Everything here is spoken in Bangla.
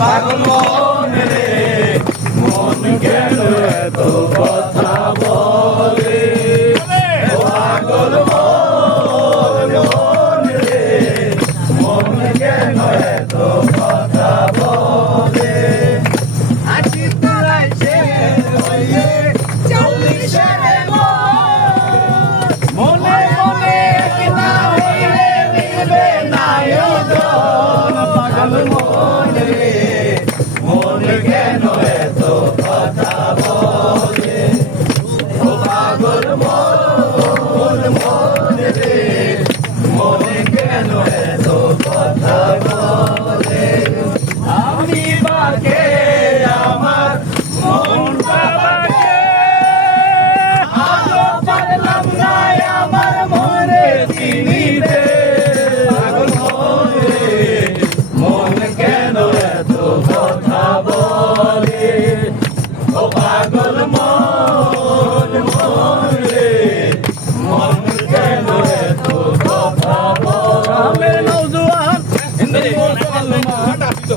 পাগল মন কেন এত কথা বলে। Bolamo.